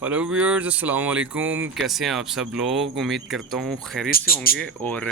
Hello viewers, अस्सलाम वालेकुम। कैसे हैं आप सब लोग? उम्मीद करता हूँ खैरियत से होंगे और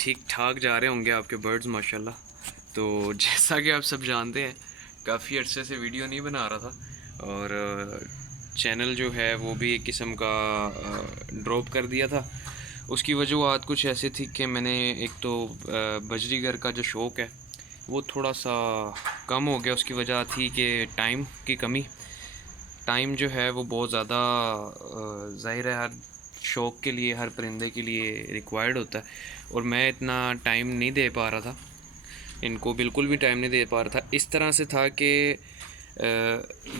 ठीक ठाक जा रहे होंगे आपके बर्ड्स माशाल्लाह। तो जैसा कि आप सब जानते हैं, काफ़ी अरसे से वीडियो नहीं बना रहा था और चैनल जो है वो भी एक किस्म का ड्रॉप कर दिया था। उसकी वजूहत कुछ ऐसी थी कि मैंने एक तो बजरीगर का जो शौक़ है वो थोड़ा सा कम हो गया। उसकी वजह थी कि टाइम की कमी। टाइम जो है वो बहुत ज़्यादा ज़ाहिर है हर शौक़ के लिए, हर परिंदे के लिए रिक्वायर्ड होता है और मैं इतना टाइम नहीं दे पा रहा था, इनको बिल्कुल भी टाइम नहीं दे पा रहा था। इस तरह से था कि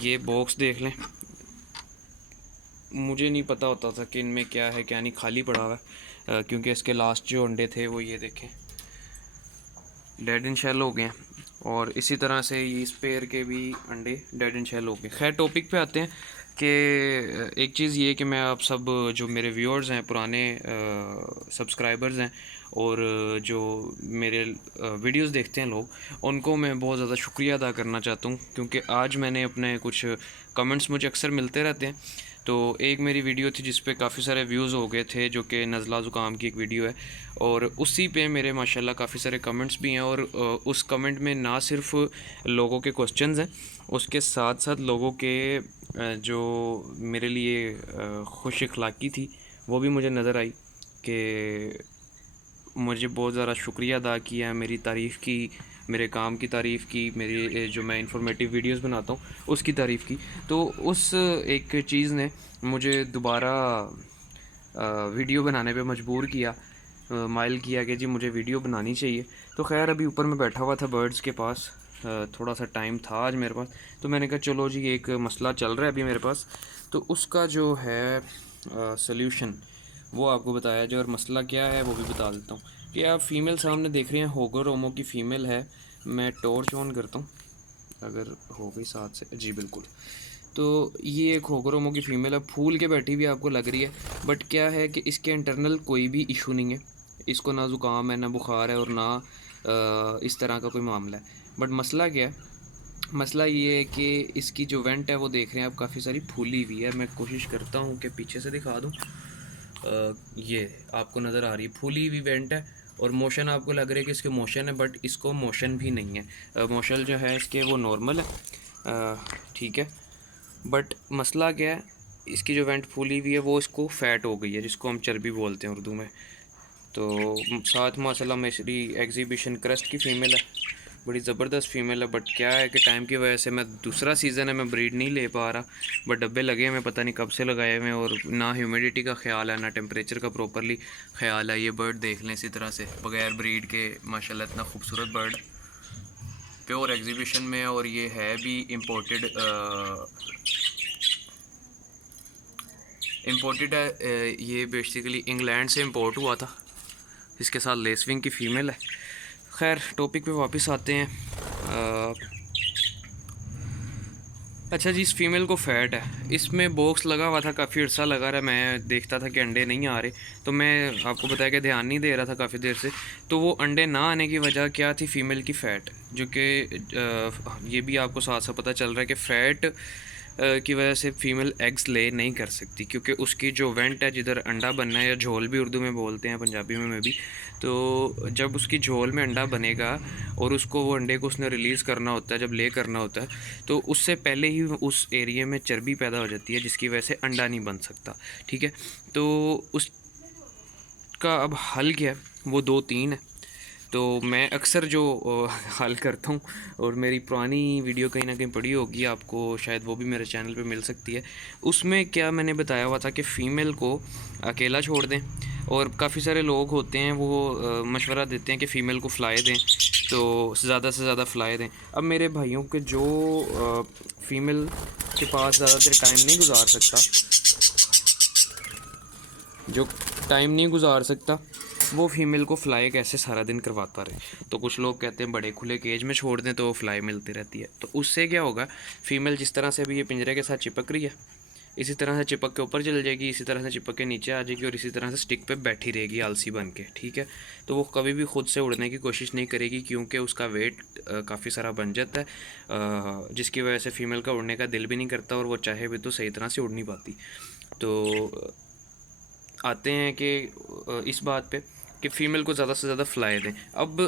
ये बॉक्स देख लें, मुझे नहीं पता होता था कि इनमें क्या है क्या नहीं, खाली पड़ा हुआ है क्योंकि इसके लास्ट जो अंडे थे वो ये देखें डेड इन शेल हो गए हैं और इसी तरह से इस पेयर के भी अंडे डेड एंड शेल हो गए। खैर टॉपिक पे आते हैं कि एक चीज़ ये कि मैं आप सब जो मेरे व्यूअर्स हैं, पुराने सब्सक्राइबर्स हैं और जो मेरे वीडियोस देखते हैं लोग, उनको मैं बहुत ज़्यादा शुक्रिया अदा करना चाहता हूँ क्योंकि आज मैंने अपने कुछ कमेंट्स मुझे अक्सर मिलते रहते हैं। तो एक मेरी वीडियो थी जिस पे काफ़ी सारे व्यूज़ हो गए थे, जो कि नज़ला ज़ुकाम की एक वीडियो है और उसी पे मेरे माशाल्लाह काफ़ी सारे कमेंट्स भी हैं और उस कमेंट में ना सिर्फ लोगों के क्वेश्चंस हैं, उसके साथ साथ लोगों के जो मेरे लिए खुश अखलाक़ी थी वो भी मुझे नज़र आई कि मुझे बहुत ज़्यादा शुक्रिया अदा किया, मेरी तारीफ़ की, मेरे काम की तारीफ़ की, मेरी जो मैं इंफॉर्मेटिव वीडियोस बनाता हूँ उसकी तारीफ़ की। तो उस एक चीज़ ने मुझे दोबारा वीडियो बनाने पे मजबूर किया, माइल किया कि जी मुझे वीडियो बनानी चाहिए। तो खैर अभी ऊपर मैं बैठा हुआ था बर्ड्स के पास, थोड़ा सा टाइम था आज मेरे पास, तो मैंने कहा चलो जी एक मसला चल रहा है अभी मेरे पास, तो उसका जो है सल्यूशन वो आपको बताया जाए और मसला क्या है वो भी बता देता हूँ। कि आप फ़ीमेल सामने देख रहे हैं, होगर ओमो की फ़ीमेल है। मैं टॉर्च ऑन करता हूँ अगर हो गई साथ से, जी बिल्कुल। तो ये एक होगर ओमो की फ़ीमेल है, फूल के बैठी हुई आपको लग रही है, बट क्या है कि इसके इंटरनल कोई भी इशू नहीं है, इसको ना ज़ुकाम है, ना बुखार है और ना इस तरह का कोई मामला है। बट मसला क्या है? मसला ये है कि इसकी जो वेंट है वो देख रहे हैं आप, काफ़ी सारी फूली हुई है। मैं कोशिश करता हूँ कि पीछे से दिखा दूँ, ये आपको नज़र आ रही है फूली हुई वेंट है और मोशन आपको लग रहा है कि इसके मोशन है, बट इसको मोशन भी नहीं है। मोशन जो है इसके वो नॉर्मल है, ठीक है। बट मसला क्या है, इसकी जो वेंट फूली हुई है वो इसको फ़ैट हो गई है, जिसको हम चर्बी बोलते हैं उर्दू में। तो साथ माशाल्लाह मेरी एग्जीबिशन क्रस्ट की फ़ीमेल है, बड़ी ज़बरदस्त फ़ीमेल है। बट क्या है कि टाइम की वजह से मैं दूसरा सीज़न है मैं ब्रीड नहीं ले पा रहा, बट डब्बे लगे हैं, मैं पता नहीं कब से लगाए हुए हैं और ना ह्यूमिडिटी का ख्याल है ना टेम्परेचर का प्रॉपरली ख्याल है। ये बर्ड देख लें इसी तरह से बग़ैर ब्रीड के, माशाल्लाह इतना खूबसूरत बर्ड, प्योर एग्जीबिशन में, और ये है भी इम्पोर्टेड है। ये बेसिकली इंग्लैंड से इम्पोर्ट हुआ था, इसके साथ लेसविंग की फ़ीमेल है। खैर टॉपिक पे वापस आते हैं। अच्छा जी, इस फीमेल को फ़ैट है, इसमें बॉक्स लगा हुआ था, काफ़ी अर्सा लगा रहा, मैं देखता था कि अंडे नहीं आ रहे, तो मैं आपको बताया कि ध्यान नहीं दे रहा था काफ़ी देर से। तो वो अंडे ना आने की वजह क्या थी? फ़ीमेल की फ़ैट, जो कि ये भी आपको साथ साथ पता चल रहा है कि फ़ैट की वजह से फ़ीमेल एग्स ले नहीं कर सकती, क्योंकि उसकी जो वेंट है जिधर अंडा बनना है, या झोल भी उर्दू में बोलते हैं, पंजाबी में भी, तो जब उसकी झोल में अंडा बनेगा और उसको वो अंडे को उसने रिलीज़ करना होता है, जब ले करना होता है, तो उससे पहले ही उस एरिया में चर्बी पैदा हो जाती है, जिसकी वजह से अंडा नहीं बन सकता। ठीक है, तो उसका अब हल क्या है? वो दो तीन है। तो मैं अक्सर जो हल करता हूँ, और मेरी पुरानी वीडियो कहीं ना कहीं पड़ी होगी आपको, शायद वो भी मेरे चैनल पे मिल सकती है। उसमें क्या मैंने बताया हुआ था कि फ़ीमेल को अकेला छोड़ दें, और काफ़ी सारे लोग होते हैं वो मशवरा देते हैं कि फ़ीमेल को फ्लाई दें, तो ज़्यादा से ज़्यादा फ्लाई दें। अब मेरे भाइयों के जो फ़ीमेल के पास ज़्यादा देर टाइम नहीं गुजार सकता, जो टाइम नहीं गुजार सकता, वो फीमेल को फ़्लाई कैसे सारा दिन करवाता रहे? तो कुछ लोग कहते हैं बड़े खुले केज में छोड़ दें तो फ़्लाई मिलती रहती है। तो उससे क्या होगा, फ़ीमेल जिस तरह से भी ये पिंजरे के साथ चिपक रही है, इसी तरह से चिपक के ऊपर चल जाएगी, इसी तरह से चिपक के नीचे आ जाएगी और इसी तरह से स्टिक पे बैठी रहेगी आलसी बन के, ठीक है। तो वो कभी भी खुद से उड़ने की कोशिश नहीं करेगी क्योंकि उसका वेट काफ़ी सारा बन जाता है, जिसकी वजह से फ़ीमेल का उड़ने का दिल भी नहीं करता और वो चाहे भी तो सही तरह से उड़ नहीं पाती। तो आते हैं कि इस बात पे कि फ़ीमेल को ज़्यादा से ज़्यादा फ्लाई दें। अब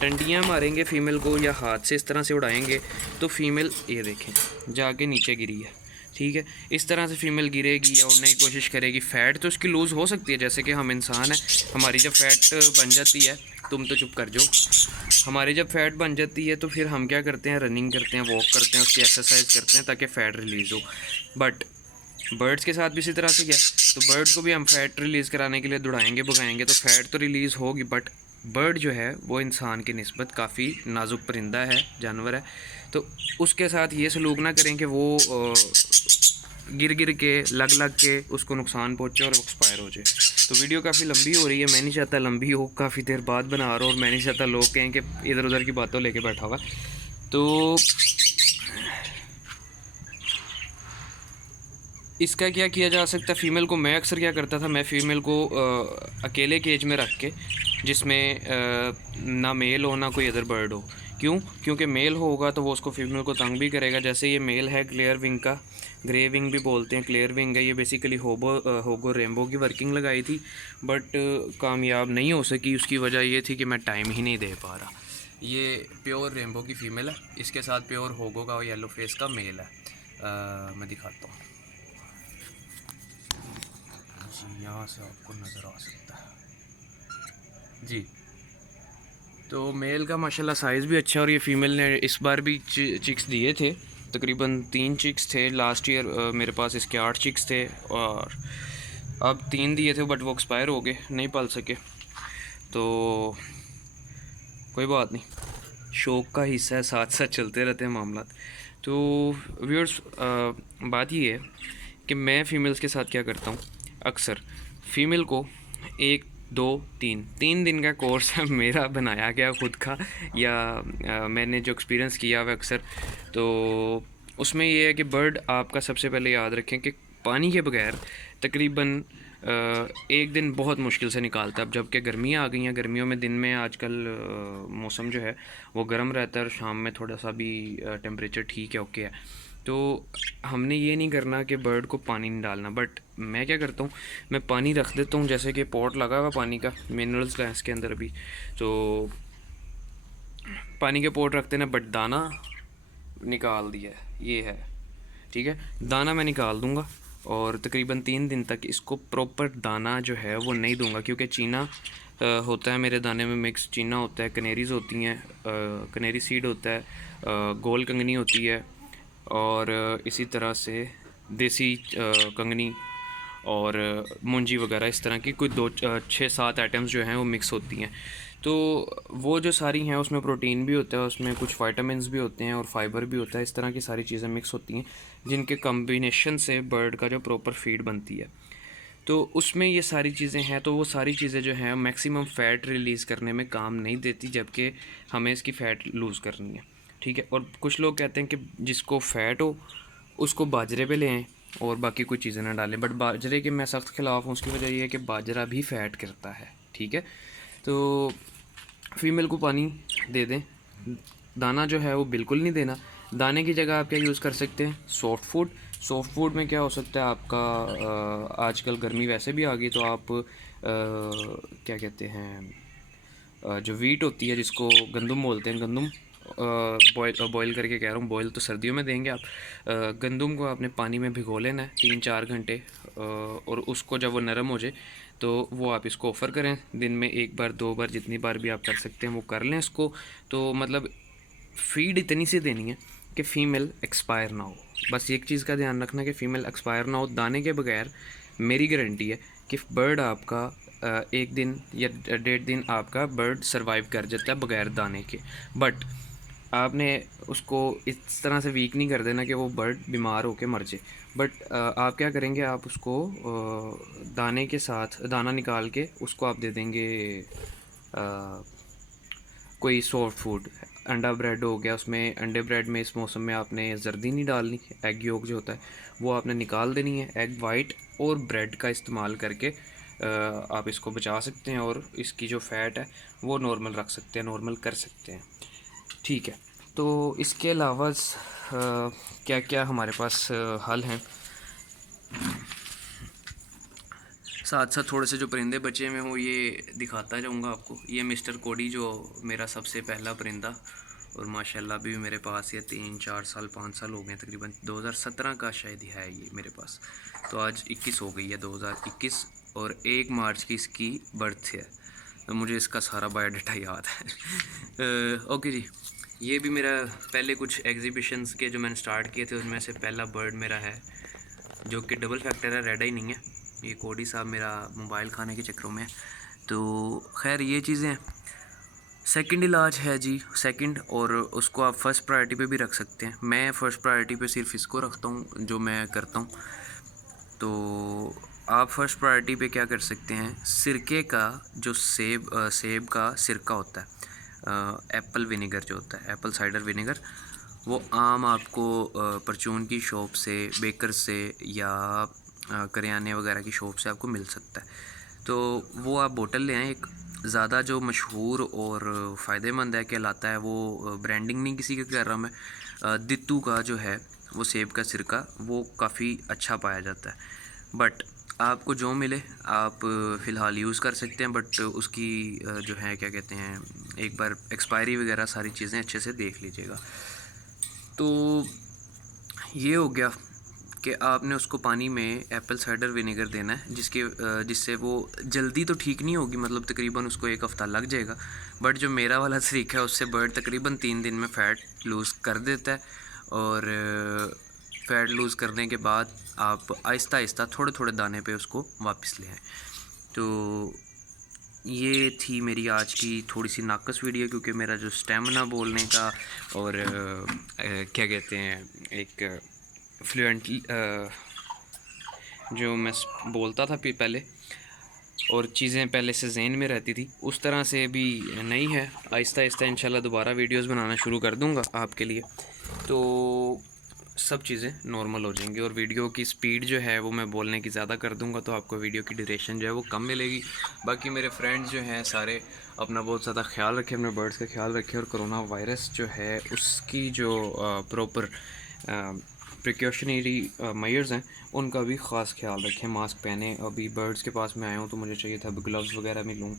डंडियाँ मारेंगे फ़ीमेल को या हाथ से इस तरह से उड़ाएंगे तो फ़ीमेल ये देखें जाके नीचे गिरी है, ठीक है। इस तरह से फ़ीमेल गिरेगी या उड़ने की कोशिश करेगी। फ़ैट तो उसकी लूज़ हो सकती है, जैसे कि हम इंसान हैं, हमारी जब फ़ैट बन जाती है, तुम तो चुप कर जाओ, हमारी जब फ़ैट बन जाती है तो फिर हम क्या करते हैं, रनिंग करते हैं, वॉक करते हैं, उसकी एक्सरसाइज करते हैं ताकि फ़ैट रिलीज़ हो। बट बर्ड्स के साथ भी इसी तरह से क्या, तो बर्ड को भी हम फ़ैट रिलीज़ कराने के लिए दौड़ाएंगे भगाएंगे तो फ़ैट तो रिलीज़ होगी, बट बर्ड जो है वो इंसान की निस्बत काफ़ी नाजुक परिंदा है, जानवर है। तो उसके साथ ये सलूक ना करें कि वो गिर गिर के लग लग के उसको नुकसान पहुँचे और एक्सपायर हो जाए। तो वीडियो काफ़ी लंबी हो रही है, मैं नहीं चाहता लंबी हो, काफ़ी देर बाद बना रहा हूँ और मैं नहीं चाहता लोग कहें कि इधर उधर की बातों लेके बैठा हुआ। तो इसका क्या किया जा सकता है, फ़ीमेल को मैं अक्सर क्या करता था, मैं फ़ीमेल को अकेले केज में रख के, जिसमें ना मेल हो ना कोई अदर बर्ड हो। क्यों? क्योंकि मेल होगा तो वो उसको फ़ीमेल को तंग भी करेगा। जैसे ये मेल है क्लियर विंग का, ग्रे विंग भी बोलते हैं, क्लियर विंग है ये। बेसिकली होगो रेनबो की वर्किंग लगाई थी बट कामयाब नहीं हो सकी। उसकी वजह ये थी कि मैं टाइम ही नहीं दे पा रहा। ये प्योर रेनबो की फ़ीमेल है, इसके साथ प्योर होगो का येलो फेस का मेल है। मैं दिखाता हूँ जी, यहाँ से आपको नज़र आ सकता है जी। तो मेल का माशाल्लाह साइज़ भी अच्छा है और ये फ़ीमेल ने इस बार भी चिक्स दिए थे, तकरीबन 3 चिक्स थे लास्ट ईयर। मेरे पास इसके 8 चिक्स थे और अब 3 दिए थे बट वो एक्सपायर हो गए, नहीं पाल सके। तो कोई बात नहीं, शौक़ का हिस्सा है, साथ साथ चलते रहते हैं मामला। तो व्यूअर्स, बात ये है कि मैं फ़ीमेल्स के साथ क्या करता हूँ, अक्सर फ़ीमेल को 1 2 3 दिन का कोर्स है मेरा बनाया गया खुद का, या मैंने जो एक्सपीरियंस किया हुआ अक्सर, तो उसमें ये है कि बर्ड आपका सबसे पहले याद रखें कि पानी के बगैर तकरीबन एक दिन बहुत मुश्किल से निकालता है। अब जबकि गर्मियाँ आ गई हैं, गर्मियों में दिन में आजकल मौसम जो है वो गर्म रहता है और शाम में थोड़ा सा भी टेम्परेचर ठीक है, ओके है। तो हमने ये नहीं करना कि बर्ड को पानी नहीं डालना, बट मैं क्या करता हूँ, मैं पानी रख देता हूँ, जैसे कि पॉट लगा हुआ पानी का, मिनरल्स का इसके अंदर भी, तो पानी के पॉट रखते ना, बट दाना निकाल दिया है, ये है, ठीक है। दाना मैं निकाल दूँगा और तकरीबन 3 दिन तक इसको प्रॉपर दाना जो है वो नहीं दूंगा, क्योंकि चीना होता है मेरे दाने में मिक्स, चीना होता है, कनेरीज होती हैं, कनेरी सीड होता है, गोल कंगनी होती है और इसी तरह से देसी कंगनी और मुंजी वगैरह, इस तरह की कोई 6-7 आइटम्स जो हैं वो मिक्स होती हैं। तो वो जो सारी हैं उसमें प्रोटीन भी होता है, उसमें कुछ वाइटामिन्स भी होते हैं और फाइबर भी होता है, इस तरह की सारी चीज़ें मिक्स होती हैं जिनके कम्बिनेशन से बर्ड का जो प्रॉपर फीड बनती है। तो उसमें ये सारी चीज़ें हैं, तो वो सारी चीज़ें जो हैं मैक्सिमम फ़ैट रिलीज़ करने में काम नहीं देती, जबकि हमें इसकी फ़ैट लूज़ करनी है, ठीक है। और कुछ लोग कहते हैं कि जिसको फ़ैट हो उसको बाजरे पे ले आएँ और बाकी कोई चीज़ें ना डालें, बट बाजरे के मैं सख्त ख़िलाफ़ हूँ। उसकी वजह ये है कि बाजरा भी फ़ैट करता है, ठीक है। तो फ़ीमेल को पानी दे दें, दाना जो है वो बिल्कुल नहीं देना। दाने की जगह आप क्या यूज़ कर सकते हैं, सॉफ्ट फूड। सॉफ्ट फूड में क्या हो सकता है आपका, आजकल गर्मी वैसे भी आ गई, तो आप क्या कहते हैं, जो वीट होती है जिसको गंदम बोलते हैं, गंदम बॉयल करके कह रहा हूँ, बॉयल तो सर्दियों में देंगे आप। गंदम को आपने पानी में भिगो लेना है 3-4 घंटे, और उसको जब वो नरम हो जाए तो वो आप इसको ऑफ़र करें, दिन में 1 बार 2 बार जितनी बार भी आप कर सकते हैं वो कर लें इसको। तो मतलब फीड इतनी सी देनी है कि फ़ीमेल एक्सपायर ना हो। बस एक चीज़ का ध्यान रखना कि फ़ीमेल एक्सपायर ना हो। दाने के बगैर मेरी गारंटी है कि बर्ड आपका 1 दिन या 1.5 दिन आपका बर्ड सर्वाइव कर जाता है बगैर दाने के। बट आपने उसको इस तरह से वीक नहीं कर देना कि वो बर्ड बीमार होकर मर जाए। बट आप क्या करेंगे, आप उसको दाने के साथ दाना निकाल के उसको आप दे देंगे कोई सॉफ्ट फूड। अंडा ब्रेड हो गया, उसमें अंडे ब्रेड में इस मौसम में आपने जर्दी नहीं डालनी, एग योक जो होता है वो आपने निकाल देनी है। एग वाइट और ब्रेड का इस्तेमाल करके आप इसको बचा सकते हैं और इसकी जो फ़ैट है वो नॉर्मल रख सकते हैं, नॉर्मल कर सकते हैं। ठीक है, तो इसके अलावा क्या क्या हमारे पास हल हैं। साथ साथ थोड़े से जो परिंदे बचे हुए हों ये दिखाता जाऊंगा आपको। ये मिस्टर कोडी जो मेरा सबसे पहला परिंदा, और माशाल्लाह अभी भी मेरे पास ये 3 4 साल 5 साल हो गए तकरीबन। 2017 का शायद ही है ये मेरे पास, तो आज 21 हो गई है 2021, और 1 मार्च की इसकी बर्थ है, तो मुझे इसका सारा बायोडाटा याद है। ओके जी, ये भी मेरा पहले कुछ एग्जीबिशंस के जो मैंने स्टार्ट किए थे उनमें से पहला बर्ड मेरा है, जो कि डबल फैक्टर है, रेड ही नहीं है। ये कोडी साहब मेरा मोबाइल खाने के चक्करों में। तो खैर ये चीज़ें सेकंड इलाज है जी, सेकंड, और उसको आप फर्स्ट प्रायोरिटी पे भी रख सकते हैं। मैं फ़र्स्ट प्रायोरिटी पे सिर्फ इसको रखता हूँ जो मैं करता हूँ। तो आप फर्स्ट प्रायोरिटी पे क्या कर सकते हैं, सिरके का जो सेब का सिरका होता है, एप्पल विनेगर जो होता है, एप्पल साइडर विनेगर, वो आम आपको परचून की शॉप से, बेकर से, या करियाने वगैरह की शॉप से आपको मिल सकता है। तो वो आप बोतल ले आएँ। एक ज़्यादा जो मशहूर और फ़ायदेमंद है कहलाता है, वो ब्रांडिंग नहीं किसी का कर रहा मैं, दित्तू का जो है वो सेब का सिरका, वो काफ़ी अच्छा पाया जाता है। बट आपको जो मिले आप फ़िलहाल यूज़ कर सकते हैं, बट उसकी जो है क्या कहते हैं, एक बार एक्सपायरी वगैरह सारी चीज़ें अच्छे से देख लीजिएगा। तो ये हो गया कि आपने उसको पानी में एप्पल साइडर विनेगर देना है, जिससे वो जल्दी तो ठीक नहीं होगी, मतलब तकरीबन उसको 1 हफ़्ता लग जाएगा। बट जो मेरा वाला तरीका है उससे बर्ड तकरीबन 3 दिन में फ़ैट लूज़ कर देता है, और फ़ैट लूज़ करने के बाद आप आहिस्ता आहिस्ता थोड़े थोड़े दाने पे उसको वापस ले आएँ। तो ये थी मेरी आज की थोड़ी सी नाकस वीडियो, क्योंकि मेरा जो स्टेमिना बोलने का और क्या कहते हैं, एक फ्लुएंटली जो मैं बोलता था पहले, और चीज़ें पहले से जहन में रहती थी, उस तरह से भी नहीं है। आहिस्ता आहिस्ता इंशाल्लाह दोबारा वीडियोस बनाना शुरू कर दूंगा आपके लिए, तो सब चीज़ें नॉर्मल हो जाएंगी। और वीडियो की स्पीड जो है वो मैं बोलने की ज़्यादा कर दूंगा, तो आपको वीडियो की ड्यूरेशन जो है वो कम मिलेगी। बाकी मेरे फ्रेंड्स जो हैं सारे अपना बहुत ज़्यादा ख्याल रखें, अपने बर्ड्स का ख्याल रखें, और कोरोना वायरस जो है उसकी जो प्रॉपर प्रिकॉशनरी मेजर्स हैं उनका भी ख़ास ख्याल रखें। मास्क पहने। अभी बर्ड्स के पास में आया हूँ तो मुझे चाहिए था ग्लव्स वगैरह भी लूँ,